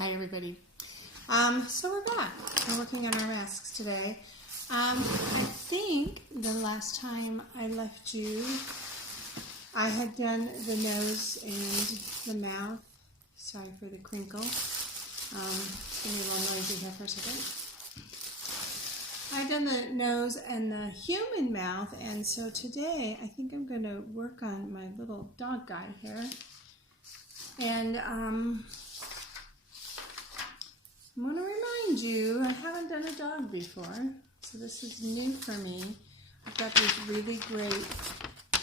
Hi everybody. So we're back. We're working on our masks today. I think the last time I left you, I had done the nose and the mouth. Sorry for the crinkle. It's going to be a little noisy here for a second. I've done the nose and the human mouth, and so today I think I'm going to work on my little dog guy here. And I'm going to remind you, I haven't done a dog before, so this is new for me. I've got these really great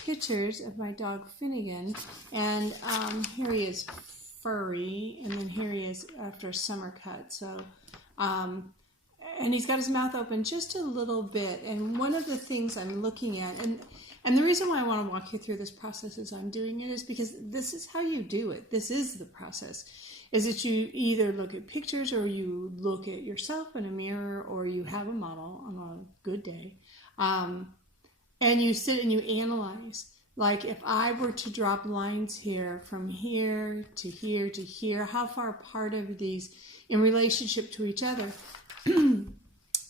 pictures of my dog Finnegan, and here he is furry, and then here he is after a summer cut. So, and he's got his mouth open just a little bit, and one of the things I'm looking at, and the reason why I want to walk you through this process as I'm doing it is because this is how you do it. This is the process. Is that you either look at pictures or you look at yourself in a mirror or you have a model on a good day. And you sit and you analyze. Like if I were to drop lines here from here to here to here, how far apart are these in relationship to each other? And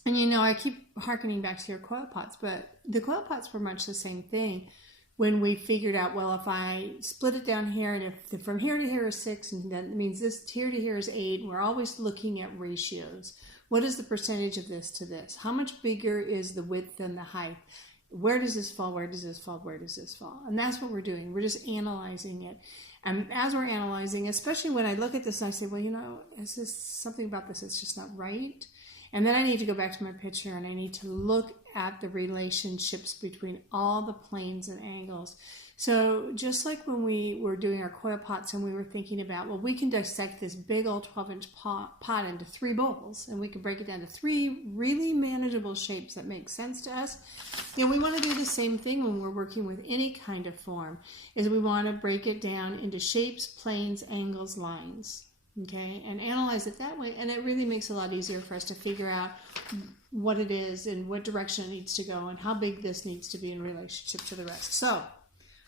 you know, I keep hearkening back to your coil pots, but the coil pots were much the same thing. When we figured out, well, if I split it down here, and if from here to here is 6, and that means this here to here is 8, and we're always looking at ratios. What is the percentage of this to this? How much bigger is the width than the height? Where does this fall? Where does this fall? Where does this fall? And that's what we're doing. We're just analyzing it. And as we're analyzing, especially when I look at this and I say, well, you know, is this something about this that's just not right? And then I need to go back to my picture and I need to look at the relationships between all the planes and angles. So just like when we were doing our coil pots and we were thinking about, well, we can dissect this big old 12-inch pot into 3 bowls, and we can break it down to 3 really manageable shapes that make sense to us. You know, we want to do the same thing when we're working with any kind of form, is we want to break it down into shapes, planes, angles, lines. Okay, and analyze it that way, and it really makes it a lot easier for us to figure out what it is and what direction it needs to go and how big this needs to be in relationship to the rest. So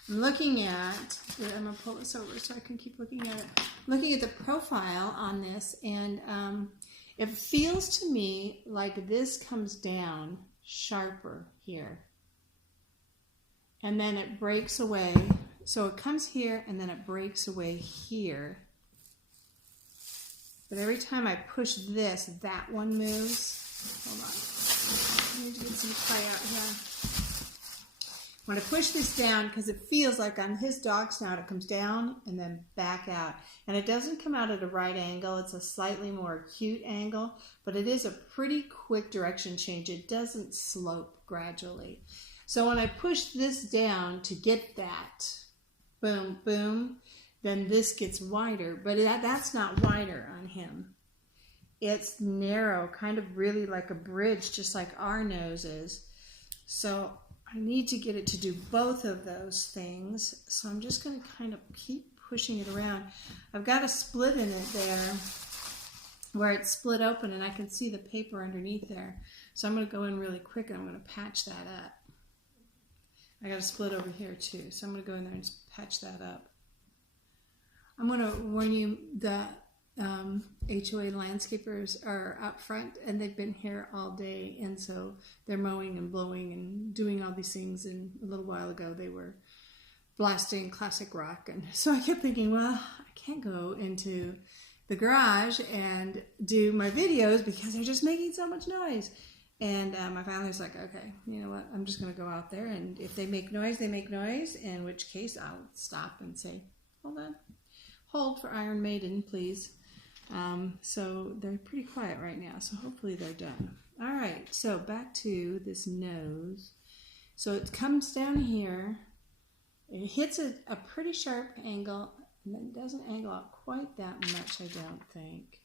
I'm looking at, I'm going to pull this over so I can keep looking at it. Looking at the profile on this, and it feels to me like this comes down sharper here. And then it breaks away. So it comes here and then it breaks away here. But every time I push this, that one moves. Hold on. I need to get some clay out here. When I push this down, because it feels like on his dog snout, it comes down and then back out. And it doesn't come out at a right angle. It's a slightly more acute angle, but it is a pretty quick direction change. It doesn't slope gradually. So when I push this down to get that, boom, boom, then this gets wider, but that's not wider on him. It's narrow, kind of really like a bridge, just like our nose is. So I need to get it to do both of those things. So I'm just going to kind of keep pushing it around. I've got a split in it there where it's split open and I can see the paper underneath there. So I'm going to go in really quick and I'm going to patch that up. I got a split over here too. So I'm going to go in there and just patch that up. I'm going to warn you that HOA landscapers are out front and they've been here all day, and so they're mowing and blowing and doing all these things, and a little while ago they were blasting classic rock, and so I kept thinking, well, I can't go into the garage and do my videos because they're just making so much noise. And my family was like, okay, you know what, I'm just going to go out there, and if they make noise, they make noise, in which case I'll stop and say, hold on. Hold for Iron Maiden, please. So they're pretty quiet right now, so hopefully they're done. All right, so back to this nose. So it comes down here. It hits a pretty sharp angle, and then doesn't angle out quite that much, I don't think.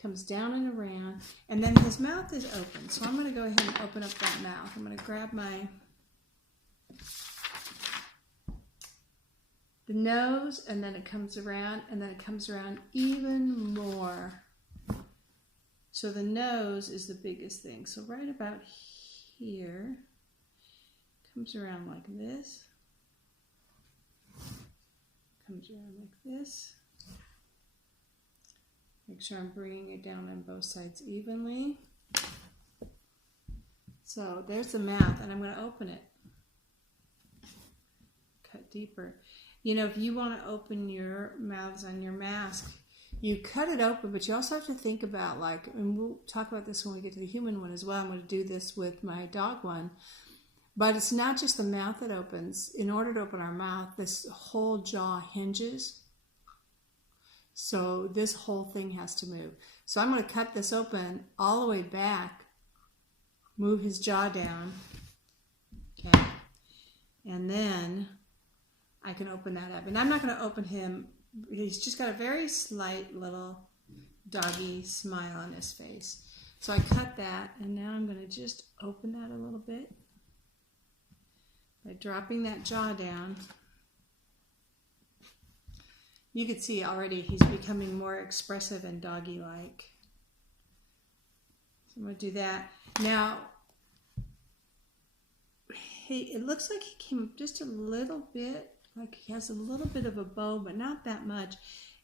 Comes down and around, and then his mouth is open. So I'm going to go ahead and open up that mouth. I'm going to grab the nose, and then it comes around, and then it comes around even more. So the nose is the biggest thing. So right about here, comes around like this, comes around like this, Make sure I'm bringing it down on both sides evenly. So there's the mouth, and I'm going to open it. Cut deeper. You know, if you want to open your mouths on your mask, you cut it open, but you also have to think about, like, and we'll talk about this when we get to the human one as well. I'm going to do this with my dog one. But it's not just the mouth that opens. In order to open our mouth, this whole jaw hinges. So this whole thing has to move. So I'm going to cut this open all the way back, move his jaw down, okay, and then I can open that up. And I'm not going to open him. He's just got a very slight little doggy smile on his face. So I cut that, and now I'm going to just open that a little bit by dropping that jaw down. You can see already he's becoming more expressive and doggy-like. So I'm going to do that. Now, it looks like he came just a little bit, like he has a little bit of a bow, but not that much.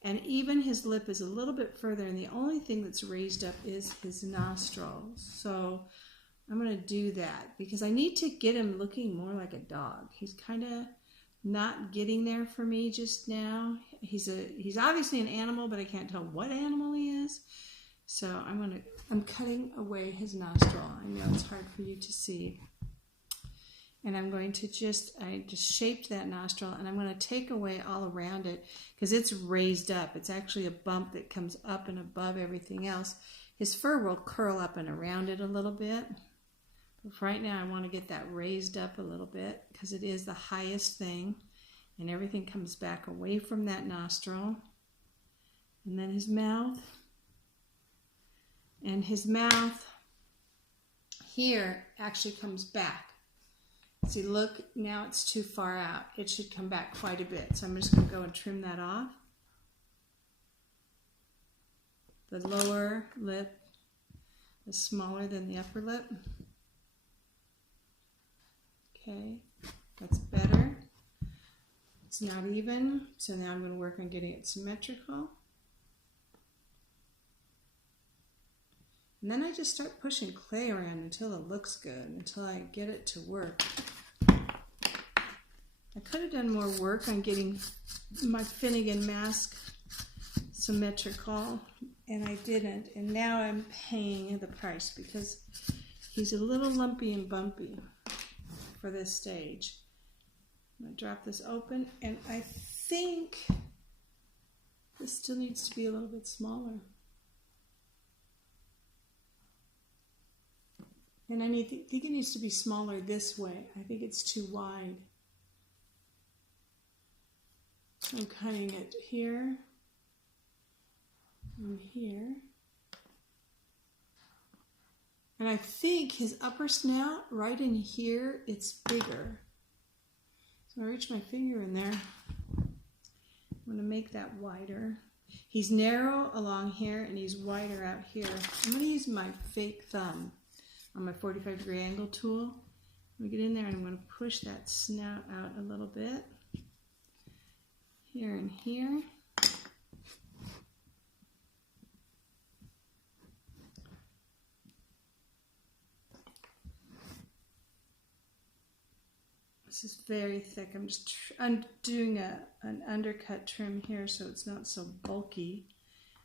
And even his lip is a little bit further, and the only thing that's raised up is his nostrils. So I'm going to do that because I need to get him looking more like a dog. He's kind of not getting there for me just now. He's obviously an animal, but I can't tell what animal he is. So I'm cutting away his nostril. I know it's hard for you to see. And I'm going to I just shaped that nostril, and I'm going to take away all around it because it's raised up. It's actually a bump that comes up and above everything else. His fur will curl up and around it a little bit. But for right now, I want to get that raised up a little bit because it is the highest thing, and everything comes back away from that nostril. And then his mouth. And his mouth here actually comes back. See, look, now it's too far out. It should come back quite a bit. So I'm just going to go and trim that off. The lower lip is smaller than the upper lip. Okay, that's better. It's not even, so now I'm going to work on getting it symmetrical. And then I just start pushing clay around until it looks good, until I get it to work. I could have done more work on getting my Finnegan mask symmetrical, and I didn't. And now I'm paying the price because he's a little lumpy and bumpy for this stage. I'm going to drop this open, and I think this still needs to be a little bit smaller. And I think it needs to be smaller this way. I think it's too wide. So I'm cutting it here and here. And I think his upper snout, right in here, it's bigger. So I reach my finger in there. I'm going to make that wider. He's narrow along here and he's wider out here. I'm going to use my fake thumb on my 45-degree angle tool. I'm going to get in there and I'm going to push that snout out a little bit. Here and here. This is very thick. I'm just doing an undercut trim here so it's not so bulky,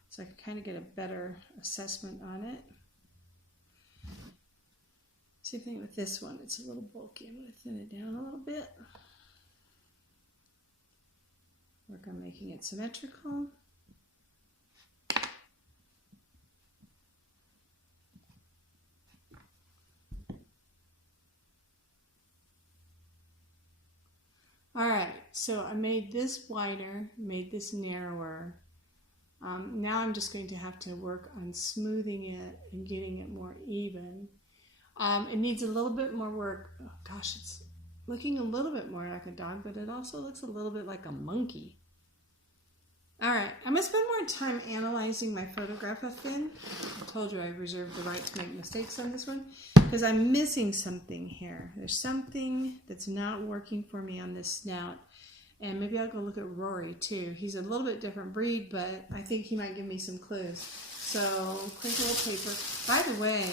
so I can kind of get a better assessment on it. Same thing with this one. It's a little bulky. I'm going to thin it down a little bit. Work on making it symmetrical. All right, so I made this wider, made this narrower. Now I'm just going to have to work on smoothing it and getting it more even. It needs a little bit more work. Oh gosh, it's looking a little bit more like a dog, but it also looks a little bit like a monkey. All right, I'm going to spend more time analyzing my photograph of Finn. I told you I reserved the right to make mistakes on this one because I'm missing something here. There's something that's not working for me on this snout. And maybe I'll go look at Rory too. He's a little bit different breed, but I think he might give me some clues. So, crinkle paper. By the way,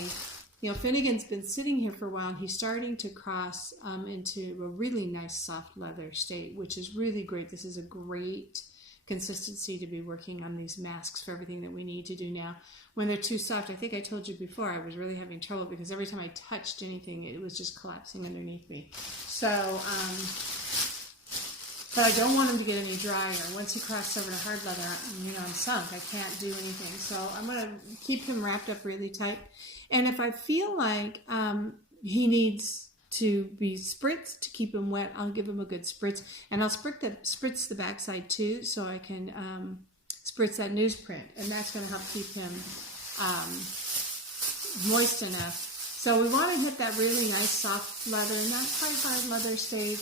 you know, Finnegan's been sitting here for a while, and he's starting to cross into a really nice soft leather state, which is really great. This is a great consistency to be working on these masks for everything that we need to do now. When they're too soft, I think I told you before, I was really having trouble because every time I touched anything, it was just collapsing underneath me. So, but I don't want him to get any drier. Once he crosses over to hard leather, you know, I'm sunk. I can't do anything. So I'm going to keep him wrapped up really tight. And if I feel like he needs to be spritzed to keep him wet, I'll give him a good spritz. And I'll spritz the backside too, so I can spritz that newsprint. And that's going to help keep him moist enough. So we want to hit that really nice soft leather, not quite hard leather stage,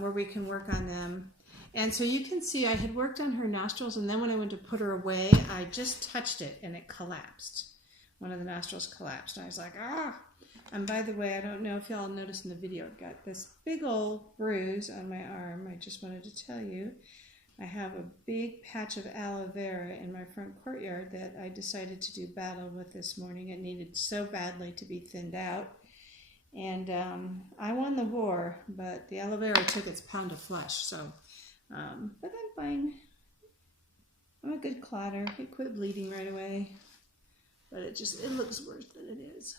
where we can work on them. And so you can see I had worked on her nostrils, and then when I went to put her away, I just touched it and it collapsed. One of the nostrils collapsed. And I was like, ah. And by the way, I don't know if y'all noticed in the video, I've got this big old bruise on my arm. I just wanted to tell you, I have a big patch of aloe vera in my front courtyard that I decided to do battle with this morning. It needed so badly to be thinned out. And I won the war, but the aloe vera took its pound of flesh. So, but I'm fine. I'm a good clotter. It quit bleeding right away. But it looks worse than it is.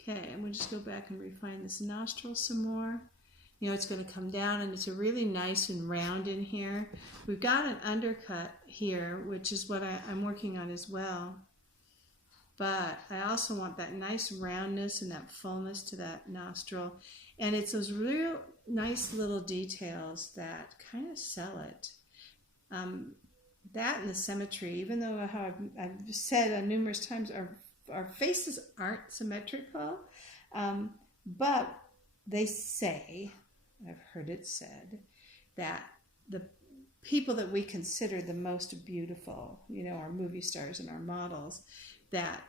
Okay, I'm going to just go back and refine this nostril some more. You know, it's going to come down, and it's a really nice and round in here. We've got an undercut here, which is what I'm working on as well. But I also want that nice roundness and that fullness to that nostril. And it's those real nice little details that kind of sell it. That and the symmetry, even though how I've said numerous times, our faces aren't symmetrical, but they say, I've heard it said, that the people that we consider the most beautiful, you know, our movie stars and our models, that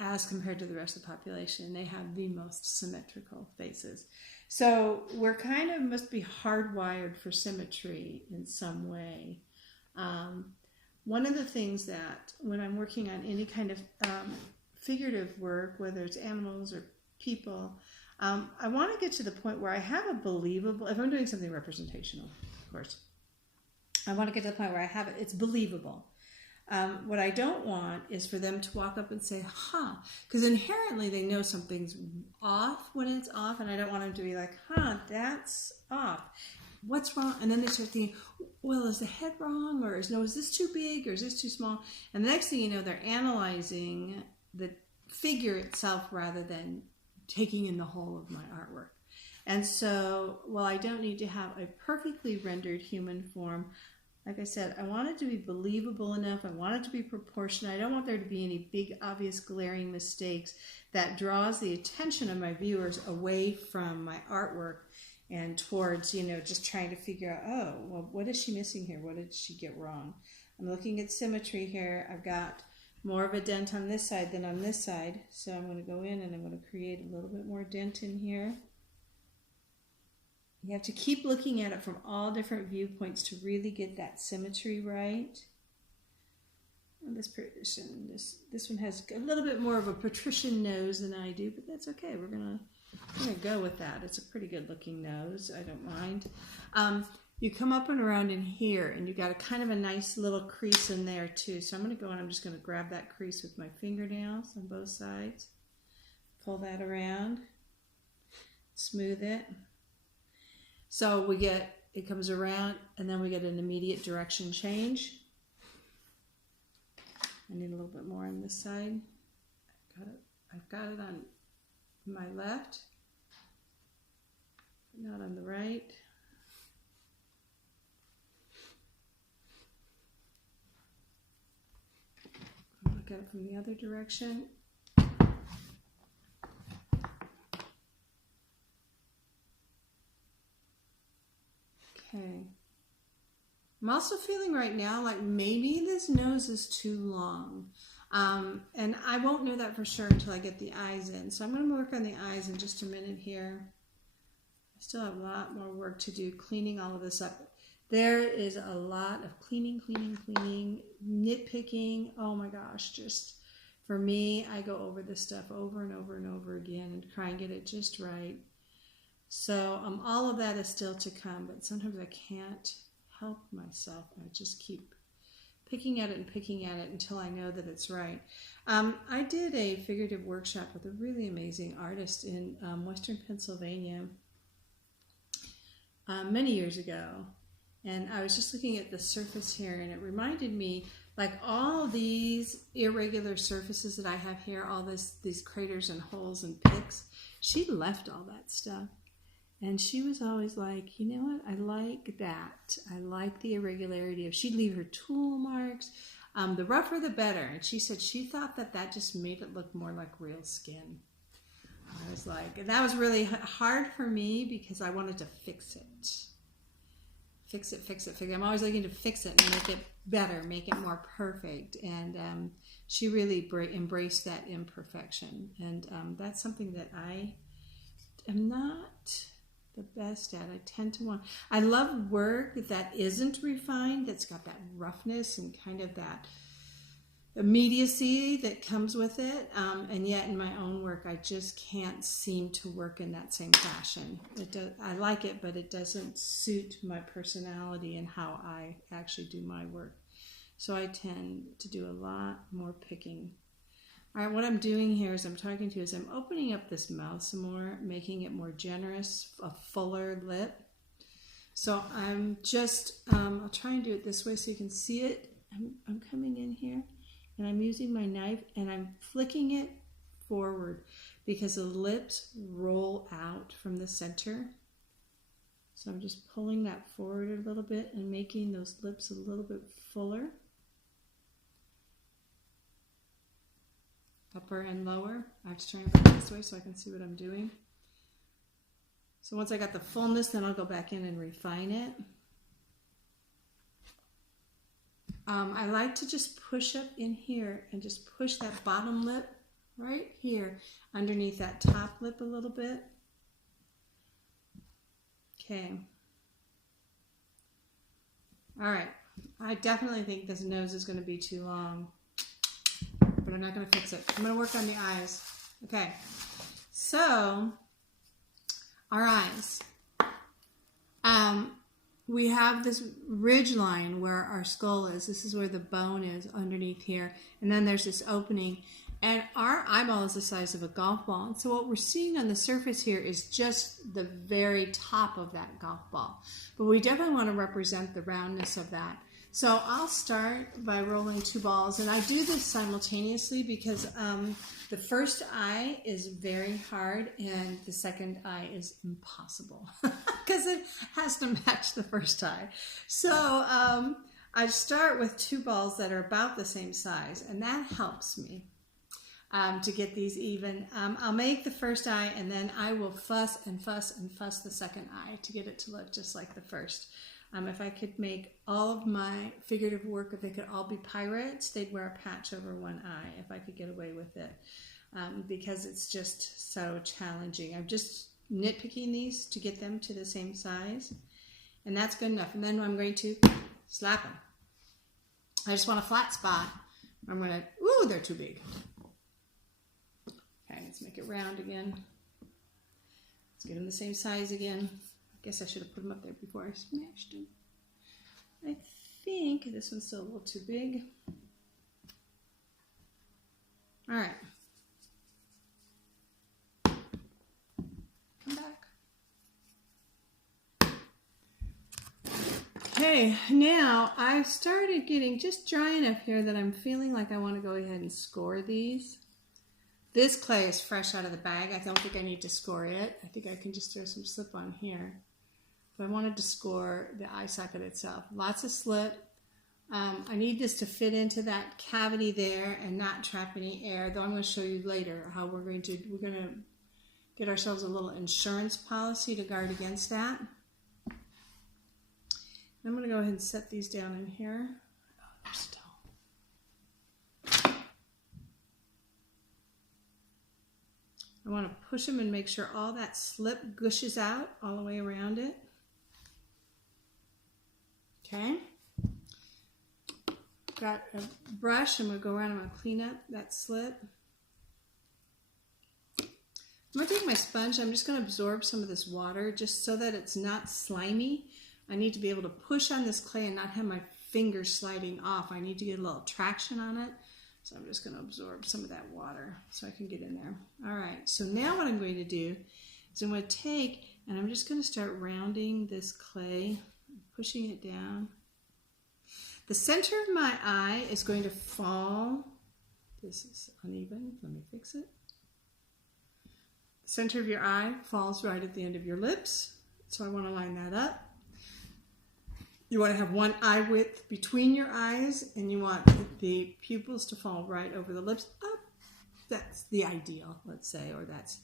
as compared to the rest of the population, they have the most symmetrical faces. So we're kind of must be hardwired for symmetry in some way. One of the things that when I'm working on any kind of figurative work, whether it's animals or people, I want to get to the point where I have a believable, if I'm doing something representational, of course, I want to get to the point where I have it, it's believable. What I don't want is for them to walk up and say, huh, because inherently they know something's off when it's off, and I don't want them to be like, huh, that's off. What's wrong? And then they start thinking, well, is the head wrong? Or is this too big? Or is this too small? And the next thing you know, they're analyzing the figure itself rather than taking in the whole of my artwork. And so, while I don't need to have a perfectly rendered human form, like I said, I want it to be believable enough. I want it to be proportionate. I don't want there to be any big, obvious, glaring mistakes that draws the attention of my viewers away from my artwork and towards, you know, just trying to figure out, oh, well, what is she missing here? What did she get wrong? I'm looking at symmetry here. I've got more of a dent on this side than on this side. So I'm going to go in and I'm going to create a little bit more dent in here. You have to keep looking at it from all different viewpoints to really get that symmetry right. And this one has a little bit more of a patrician nose than I do, but that's okay. We're gonna go with that. It's a pretty good looking nose. I don't mind. You come up and around in here, and you got a kind of a nice little crease in there too. So I'm going to go and I'm just going to grab that crease with my fingernails on both sides. Pull that around. Smooth it. So it comes around, and then we get an immediate direction change. I need a little bit more on this side. I've got it on my left, but not on the right. Look at it from the other direction. Okay. I'm also feeling right now like maybe this nose is too long. And I won't know that for sure until I get the eyes in. So I'm going to work on the eyes in just a minute here. still have a lot more work to do cleaning all of this up. There is a lot of cleaning, nitpicking. Oh my gosh, just for me, I go over this stuff over and over and over again and try and get it just right. So all of that is still to come, but sometimes I can't help myself. I just keep picking at it until I know that it's right. I did a figurative workshop with a really amazing artist in Western Pennsylvania many years ago. And I was just looking at the surface here, and it reminded me, like all these irregular surfaces that I have here, all these craters and holes and picks, she left all that stuff. And she was always like, you know what, I like that. I like the irregularity of, she'd leave her tool marks. The rougher the better. And she said she thought that just made it look more like real skin. I was like, and that was really hard for me because I wanted to fix it. Fix it. I'm always looking to fix it and make it better, make it more perfect. And she really embraced that imperfection. And that's something that I am not the best at. I love work that isn't refined, that's got that roughness and kind of that immediacy that comes with it. And yet in my own work, I just can't seem to work in that same fashion. I like it, but it doesn't suit my personality and how I actually do my work. So I tend to do a lot more picking. All right, what I'm doing here is I'm opening up this mouth some more, making it more generous, a fuller lip. So I'm just, I'll try and do it this way so you can see it. I'm coming in here and I'm using my knife and I'm flicking it forward because the lips roll out from the center. So I'm just pulling that forward a little bit and making those lips a little bit fuller. Upper and lower. I have to turn it back this way so I can see what I'm doing. So once I got the fullness, then I'll go back in and refine it. I like to just push up in here and just push that bottom lip right here underneath that top lip a little bit. Okay. All right. I definitely think this nose is going to be too long, but I'm not going to fix it. I'm going to work on the eyes. Okay. So, our eyes. We have this ridge line where our skull is. This is where the bone is underneath here. And then there's this opening. And our eyeball is the size of a golf ball. And so what we're seeing on the surface here is just the very top of that golf ball. But we definitely want to represent the roundness of that. So I'll start by rolling two balls. And I do this simultaneously because the first eye is very hard and the second eye is impossible because it has to match the first eye. So I start with two balls that are about the same size, and that helps me to get these even. I'll make the first eye and then I will fuss and fuss and fuss the second eye to get it to look just like the first. If I could make all of my figurative work, if they could all be pirates, they'd wear a patch over one eye if I could get away with it, because it's just so challenging. I'm just nitpicking these to get them to the same size, and that's good enough. And then I'm going to slap them. I just want a flat spot. I'm going to, ooh, they're too big. Okay, let's make it round again. Let's get them the same size again. I guess I should have put them up there before I smashed them. I think this one's still a little too big. All right. Come back. Okay, now I've started getting just dry enough here that I'm feeling like I want to go ahead and score these. This clay is fresh out of the bag. I don't think I need to score it. I think I can just throw some slip on here. But I wanted to score the eye socket itself. Lots of slip. I need this to fit into that cavity there and not trap any air, though I'm going to show you later how we're going to get ourselves a little insurance policy to guard against that. I'm going to go ahead and set these down in here. Oh, they're still. I want want to push them and make sure all that slip gushes out all the way around it. Okay. Got a brush. I'm going to go around and I'm going to clean up that slip. I'm going to take my sponge. I'm just going to absorb some of this water just so that it's not slimy. I need to be able to push on this clay and not have my fingers sliding off. I need to get a little traction on it. So I'm just going to absorb some of that water so I can get in there. All right, so now what I'm going to do is I'm going to take and I'm just going to start rounding this clay, pushing it down. The center of my eye is going to fall. This is uneven. Let me fix it. The center of your eye falls right at the end of your lips. So I want to line that up. You want to have one eye width between your eyes, and you want the pupils to fall right over the lips up. That's the ideal, let's say, or that's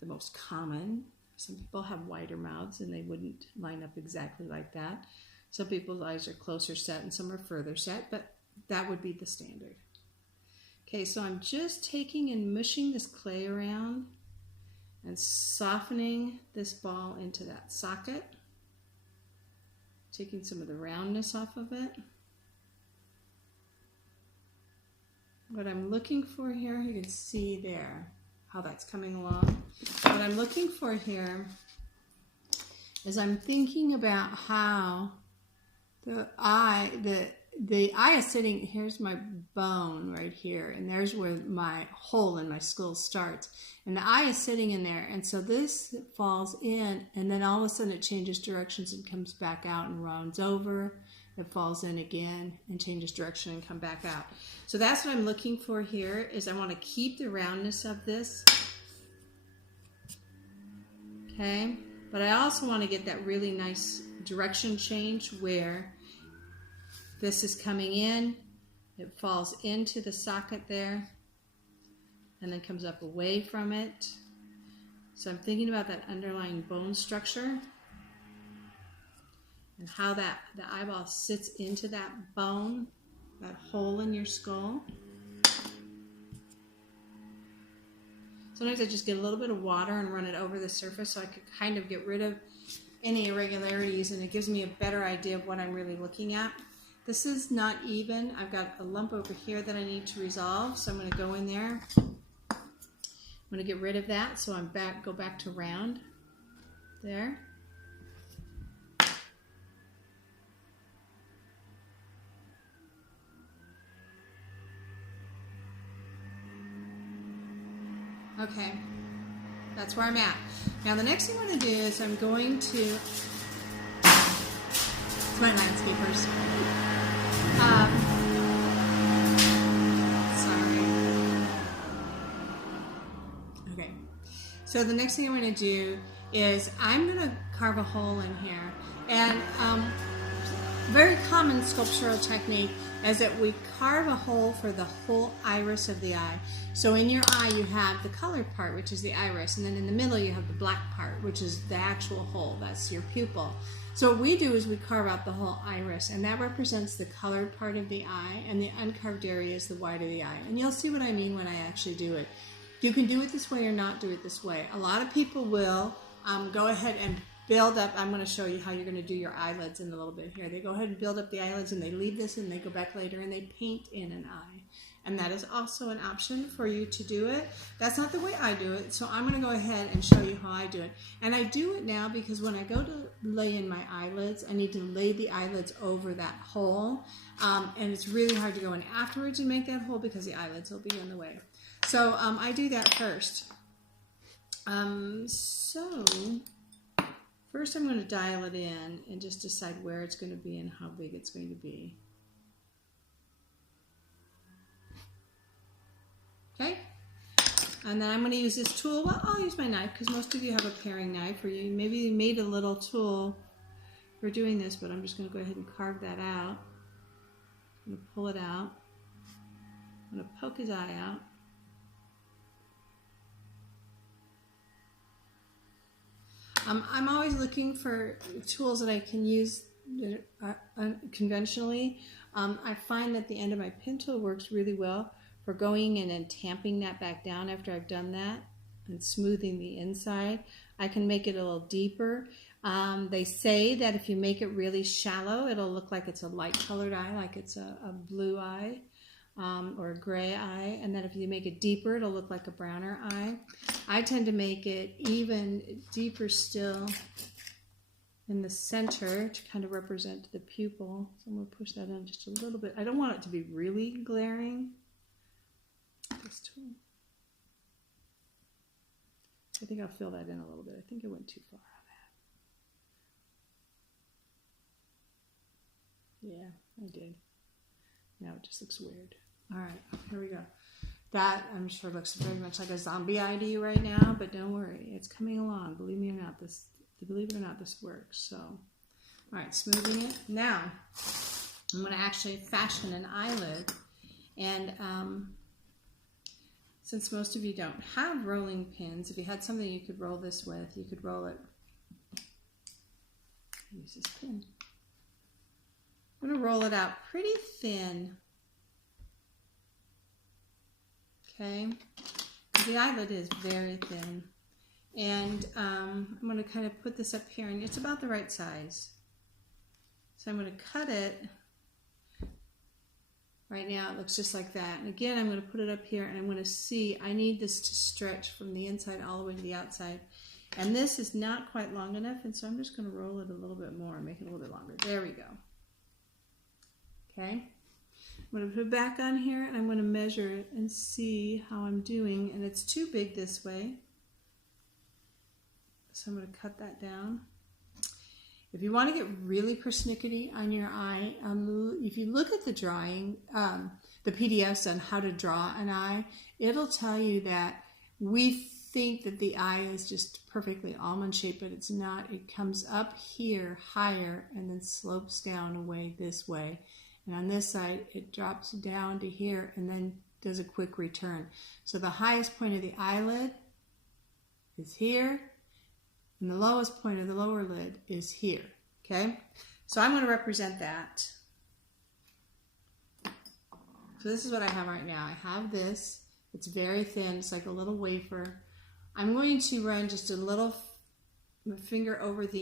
the most common. Some people have wider mouths and they wouldn't line up exactly like that. Some people's eyes are closer set and some are further set, but that would be the standard. Okay, so I'm just taking and mushing this clay around and softening this ball into that socket. Taking some of the roundness off of it. What I'm looking for here, you can see there how that's coming along. What I'm looking for here is I'm thinking about how the eye is sitting, here's my bone right here, and there's where my hole in my skull starts. And the eye is sitting in there, and so this falls in, and then all of a sudden it changes directions and comes back out and rounds over. It falls in again and changes direction and come back out. So that's what I'm looking for here, is I want to keep the roundness of this. Okay, but I also want to get that really nice direction change where this is coming in, it falls into the socket there, and then comes up away from it. So I'm thinking about that underlying bone structure and how the eyeball sits into that bone, that hole in your skull. Sometimes I just get a little bit of water and run it over the surface so I could kind of get rid of any irregularities, and it gives me a better idea of what I'm really looking at. This is not even. I've got a lump over here that I need to resolve, so I'm going to go in there. I'm going to get rid of that, so go back to round there. Okay, that's where I'm at. Now the next thing I'm going to do is I'm going to, it's my landscapers. Okay, so the next thing I'm going to do is I'm going to carve a hole in here, and very common sculptural technique is that we carve a hole for the whole iris of the eye. So in your eye you have the colored part, which is the iris, and then in the middle you have the black part, which is the actual hole. That's your pupil. So what we do is we carve out the whole iris, and that represents the colored part of the eye, and the uncarved area is the white of the eye. And you'll see what I mean when I actually do it. You can do it this way or not do it this way. A lot of people will go ahead and build up. I'm going to show you how you're going to do your eyelids in a little bit here. They go ahead and build up the eyelids, and they leave this, and they go back later and they paint in an eye. And that is also an option for you to do it. That's not the way I do it, so I'm going to go ahead and show you how I do it. And I do it now because when I go to lay in my eyelids, I need to lay the eyelids over that hole. And it's really hard to go in afterwards and make that hole because the eyelids will be in the way. So I do that first. So first I'm going to dial it in and just decide where it's going to be and how big it's going to be. Okay, and then I'm going to use this tool. Well, I'll use my knife because most of you have a paring knife, or you maybe made a little tool for doing this, but I'm just going to go ahead and carve that out. I'm going to pull it out. I'm going to poke his eye out. I'm always looking for tools that I can use conventionally. I find that the end of my pin tool works really well for going in and tamping that back down after I've done that. and smoothing the inside. I can make it a little deeper. They say that if you make it really shallow, it'll look like it's a light colored eye, like it's a blue eye or a gray eye. And then if you make it deeper, it'll look like a browner eye. I tend to make it even deeper still in the center to kind of represent the pupil. So I'm going to push that in just a little bit. I don't want it to be really glaring. This tool. I think I'll fill that in a little bit. I think I went too far on that. Yeah, I did. Now it just looks weird. All right, here we go. That, I'm sure, looks very much like a zombie eye to you right now, but don't worry. It's coming along. Believe me or not, this works. So, all right, smoothing it. Now, I'm going to actually fashion an eyelid. And since most of you don't have rolling pins, if you had something you could roll this with, you could roll it. Use this pin. I'm going to roll it out pretty thin. Okay, the eyelid is very thin. And I'm going to kind of put this up here, and it's about the right size. So I'm going to cut it. Right now it looks just like that. And again, I'm going to put it up here, and I'm going to see, I need this to stretch from the inside all the way to the outside. And this is not quite long enough, and so I'm just going to roll it a little bit more and make it a little bit longer. There we go. Okay. I'm going to put it back on here, and I'm going to measure it and see how I'm doing. And it's too big this way. So I'm going to cut that down. If you want to get really persnickety on your eye, if you look at the drawing, the PDFs on how to draw an eye, it'll tell you that we think that the eye is just perfectly almond shaped, but it's not. It comes up here higher and then slopes down away this way. And on this side, it drops down to here and then does a quick return. So the highest point of the eyelid is here, and the lowest point of the lower lid is here. Okay? So I'm going to represent that. So this is what I have right now. I have this. It's very thin. It's like a little wafer. I'm going to run just a little finger over the